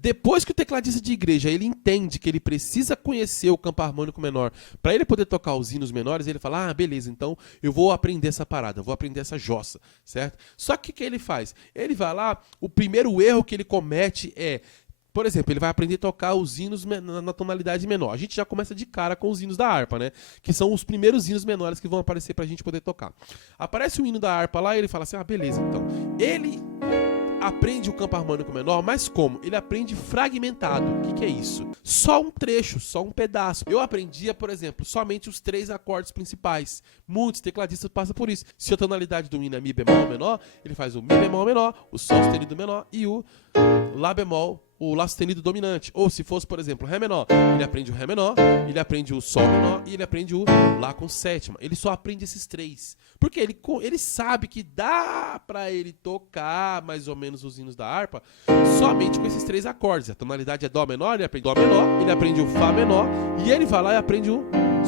Depois que o tecladista de igreja ele entende que ele precisa conhecer o campo harmônico menor para ele poder tocar os hinos menores, ele fala, beleza, então eu vou aprender essa parada, eu vou aprender essa jossa, certo? Só que o que ele faz? Ele vai lá, o primeiro erro que ele comete é, por exemplo, ele vai aprender a tocar os hinos na tonalidade menor. A gente já começa de cara com os hinos da harpa, né? Que são os primeiros hinos menores que vão aparecer pra gente poder tocar. Aparece o hino da harpa lá e ele fala assim, beleza, então. Ele aprende o campo harmônico menor, mas como? Ele aprende fragmentado. O que é isso? Só um trecho, só um pedaço. Eu aprendia, por exemplo, somente os 3 acordes principais. Muitos tecladistas passam por isso. Se a tonalidade do hino é Mi bemol menor, ele faz o Mi bemol menor, o Sol sustenido menor e o Lá bemol, o Lá sustenido dominante. Ou se fosse, por exemplo, Ré menor, ele aprende o Ré menor, ele aprende o Sol menor e ele aprende o Lá com sétima. Ele só aprende esses 3. Porque ele sabe que dá pra ele tocar mais ou menos os hinos da harpa somente com esses 3 acordes. A tonalidade é Dó menor, ele aprende Dó menor, ele aprende o Fá menor e ele vai lá e aprende o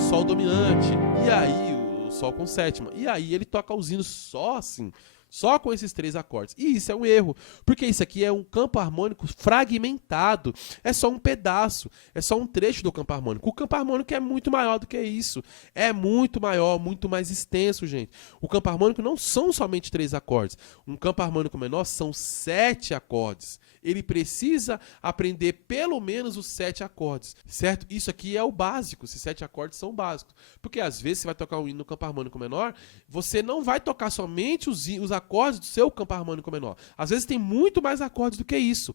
Sol dominante. E aí o Sol com sétima. E aí ele toca os hinos só assim. Só com esses 3 acordes. E isso é um erro, porque isso aqui é um campo harmônico fragmentado. É só um pedaço, é só um trecho do campo harmônico. O campo harmônico é muito maior do que isso. É muito maior, muito mais extenso, gente. O campo harmônico não são somente 3 acordes. Um campo harmônico menor são 7 acordes. Ele precisa aprender pelo menos os 7 acordes, certo? Isso aqui é o básico, esses 7 acordes são básicos. Porque às vezes você vai tocar um hino no campo harmônico menor, você não vai tocar somente os acordes do seu campo harmônico menor. Às vezes tem muito mais acordes do que isso.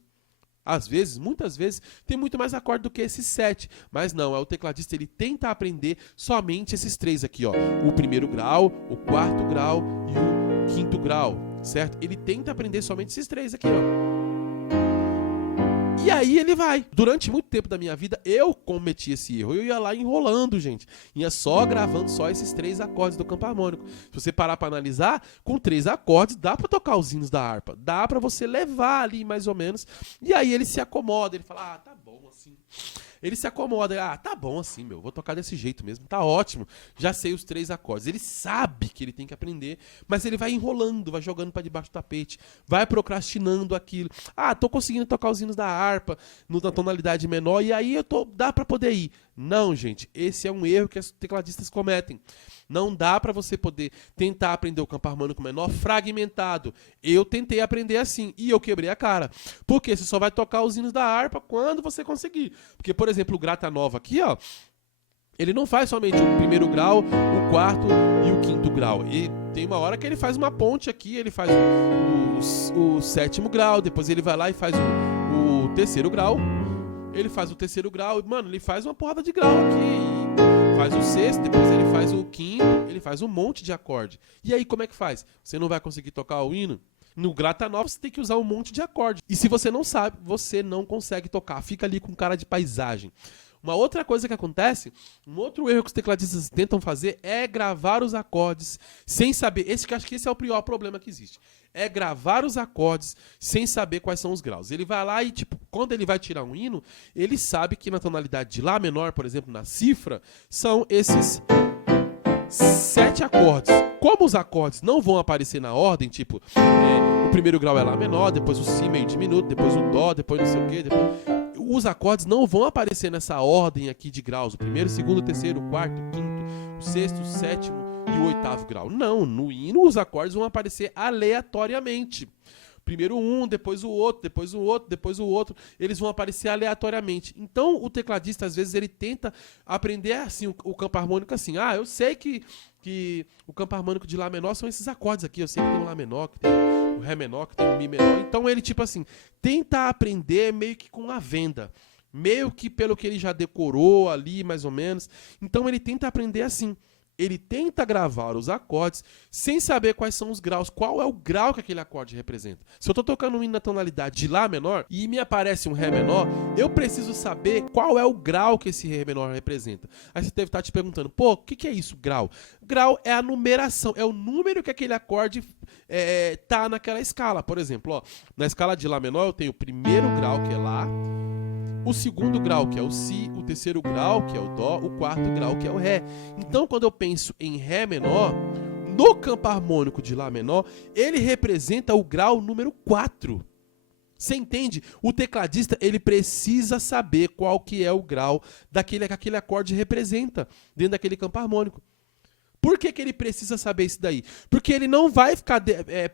Às vezes, muitas vezes, tem muito mais acorde do que esses 7. Mas não, o tecladista ele tenta aprender somente esses 3 aqui, ó. O primeiro grau, o quarto grau e o quinto grau, certo? Ele tenta aprender somente esses 3 aqui, ó. E aí ele vai. Durante muito tempo da minha vida, eu cometi esse erro. Eu ia lá enrolando, gente. Ia só gravando só esses 3 acordes do campo harmônico. Se você parar para analisar, com 3 acordes, dá para tocar os hinos da harpa. Dá para você levar ali, mais ou menos. E aí ele se acomoda. Ele fala, tá bom assim. Ele se acomoda, tá bom assim, vou tocar desse jeito mesmo, tá ótimo, já sei os 3 acordes. Ele sabe que ele tem que aprender, mas ele vai enrolando, vai jogando para debaixo do tapete, vai procrastinando aquilo. Tô conseguindo tocar os hinos da harpa na tonalidade menor, e aí dá para poder ir. Não, gente, esse é um erro que os tecladistas cometem. Não dá para você poder tentar aprender o campo harmônico menor fragmentado. Eu tentei aprender assim e eu quebrei a cara. Porque você só vai tocar os hinos da harpa quando você conseguir. Porque, por exemplo, o Grata Nova aqui, ó, ele não faz somente o primeiro grau, o quarto e o quinto grau. E tem uma hora que ele faz uma ponte aqui, ele faz o sétimo grau, depois ele vai lá e faz o terceiro grau. Ele faz o terceiro grau, mano, ele faz uma porrada de grau aqui. Faz o sexto, depois ele faz o quinto, ele faz um monte de acorde. E aí como é que faz? Você não vai conseguir tocar o hino? No Grata Nova você tem que usar um monte de acorde. E se você não sabe, você não consegue tocar. Fica ali com cara de paisagem. Uma outra coisa que acontece, um outro erro que os tecladistas tentam fazer é gravar os acordes sem saber. Acho que esse é o pior problema que existe. É gravar os acordes sem saber quais são os graus. Ele vai lá e, quando ele vai tirar um hino, ele sabe que na tonalidade de Lá menor, por exemplo, na cifra, são esses 7 acordes. Como os acordes não vão aparecer na ordem, o primeiro grau é Lá menor, depois o Si meio diminuto, depois o Dó, depois não sei o quê, os acordes não vão aparecer nessa ordem aqui de graus. O primeiro, o segundo, o terceiro, o quarto, o quinto, o sexto, o sétimo e o oitavo grau. Não, no hino os acordes vão aparecer aleatoriamente. Primeiro um, depois o outro, depois o outro, depois o outro. Eles vão aparecer aleatoriamente. Então o tecladista, às vezes, ele tenta aprender assim o campo harmônico assim. Eu sei que o campo harmônico de Lá menor são esses acordes aqui. Eu sei que tem o Lá menor, que tem o Ré menor, que tem o Mi menor. Então ele, tenta aprender meio que com a venda. Meio que pelo que ele já decorou ali, mais ou menos. Então ele tenta aprender assim. Ele tenta gravar os acordes sem saber quais são os graus, qual é o grau que aquele acorde representa. Se eu estou tocando um hino na tonalidade de Lá menor e me aparece um Ré menor, eu preciso saber qual é o grau que esse Ré menor representa. Aí você deve estar te perguntando, o que é isso, grau? Grau é a numeração, é o número que aquele acorde tá naquela escala. Por exemplo, na escala de Lá menor eu tenho o primeiro grau, que é Lá, o segundo grau, que é o Si, o terceiro grau, que é o Dó, o quarto grau, que é o Ré. Então, quando eu penso em Ré menor, no campo harmônico de Lá menor, ele representa o grau número 4. Você entende? O tecladista, ele precisa saber qual que é o grau daquele que aquele acorde representa dentro daquele campo harmônico. Por que ele precisa saber isso daí? Porque ele não vai ficar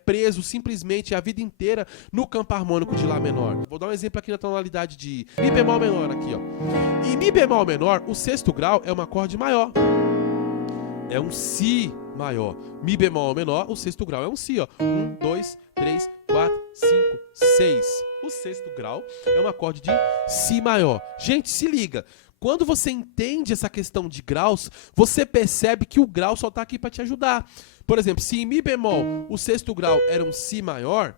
preso simplesmente a vida inteira no campo harmônico de Lá menor. Vou dar um exemplo aqui na tonalidade de Mi bemol menor aqui, ó. Em Mi bemol menor, o sexto grau é um acorde maior. É um Si maior. Mi bemol menor, o sexto grau é um Si, ó. 1, 2, 3, 4, 5, 6. O sexto grau é um acorde de Si maior. Gente, se liga. Quando você entende essa questão de graus, você percebe que o grau só está aqui para te ajudar. Por exemplo, se em Mi bemol o sexto grau era um Si maior,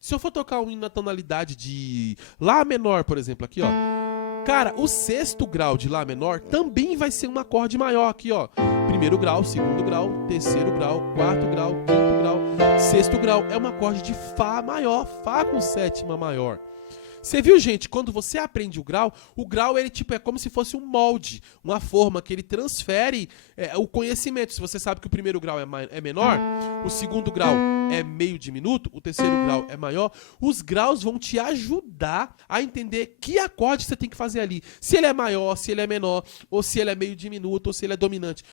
se eu for tocar um hino na tonalidade de Lá menor, por exemplo, aqui, ó. Cara, o sexto grau de Lá menor também vai ser um acorde maior aqui, ó. Primeiro grau, segundo grau, terceiro grau, quarto grau, quinto grau, sexto grau. É um acorde de Fá maior, Fá com sétima maior. Você viu, gente, quando você aprende o grau ele tipo é como se fosse um molde, uma forma que ele transfere o conhecimento. Se você sabe que o primeiro grau é menor, o segundo grau é meio diminuto, o terceiro grau é maior, os graus vão te ajudar a entender que acorde você tem que fazer ali. Se ele é maior, se ele é menor, ou se ele é meio diminuto, ou se ele é dominante.